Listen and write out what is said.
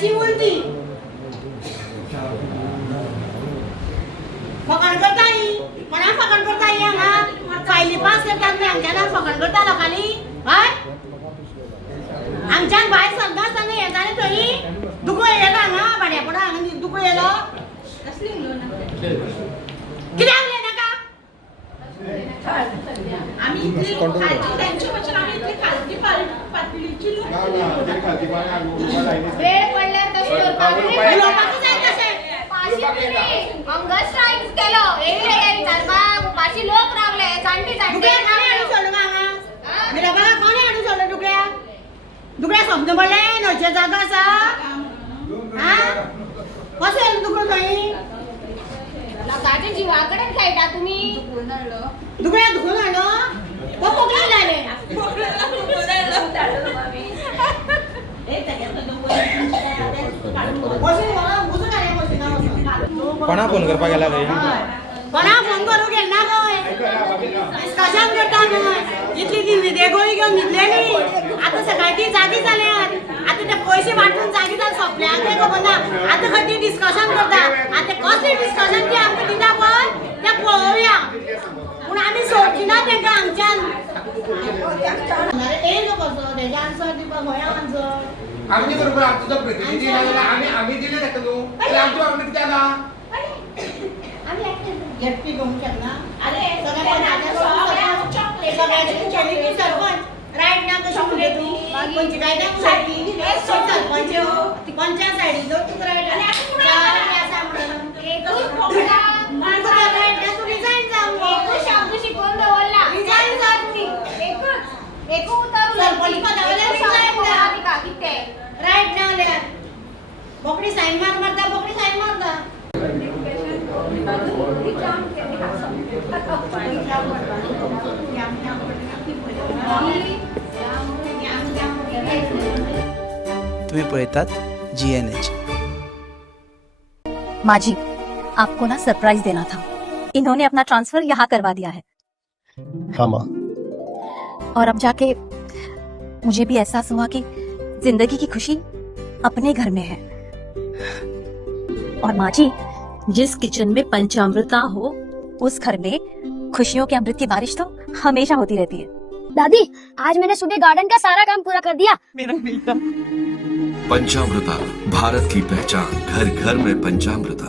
फकाणाची उलटी फकाण करताई कोणा फकाण करताई हांगा फायली पास करतात मी हांगच्यान फकाण करता लोकांनी हय आमच्यान भायर सद्दां आसतना हें जालें थंय दुखो येयलो हांगा भाड्यापडा हांगा दुखो येयलो कसली कित्याक उलयनाका आमी इतली खालची तेंच्या वचून आमी इतली खालची पातळीची वेळ पडल्यार तशें करपाक जाय तशें हंगर स्ट्राईक केलो येयले विचारपाक उपाशी लोक रावले जाणटी दुकड्या स्वप्न पडले न्हंयचे जागो आसा कशें येयलो दुकडो थंय लोकांच्या जिवा कडेन खेळटा तुमी दुकड्या दुखून हाडलो वो पोकळी लायले कोणा फोन करपाक गेला खंय कोणा फोन करूंक गेलना खंय डिस्कशन करता खंय इतली देगोळी घेवन न्हिदलेली आतां सकाळची जागी जाल्यात आतां ते पयशे वांटून जागी जावन सोंपल्यात तें खबर ना आतां खंय ती डिस्कशन करता आतां कसलें डिस्कशन ती आमकां दिता पळय तें पळोवया पूण आमी सोडची ना तेंकां हांगच्यान तेजो कसो तेजे आन्सर दिवपाक खंय आन्सर आमचे बरोबर तुजो प्रतिनिधी जाल्यार आमी दिले ताका न्हू आमचे वांगडा कित्याक ना एकटी घेवंक शकना अरे सगळ्यांचे सरपंच रायट ना कशी म्हणले तू पंचायत सायडी सरपंच पंचायत सायडीचो तुका रायट आसा म्हणून रायट ना तू रिजायन जावं शब्द शिकवून दवरला रिजायन जा तुम्ही एकूच उतर सरपंच पदावयल्यान रिजायन जा कितें रायट ना जाल्यार बोकडी सायन मारता बोकडी सायन मारता तुम्ही पळयतात GNH। माजी आपको ना सरप्राइज देना था, इन्होंने अपना ट्रांसफर यहाँ करवा दिया है। हाँ माँ। और अब जाके मुझे भी एहसास हुआ कि जिंदगी की खुशी अपने घर में है। और माँ जी, जिस किचन में पंचामृता हो उस घर में खुशियों के अमृत की बारिश तो हमेशा होती रहती है। दादी, आज मैंने सुबह गार्डन का सारा काम पूरा कर दिया। पंचामृता, भारत की पहचान, घर घर में पंचामृता।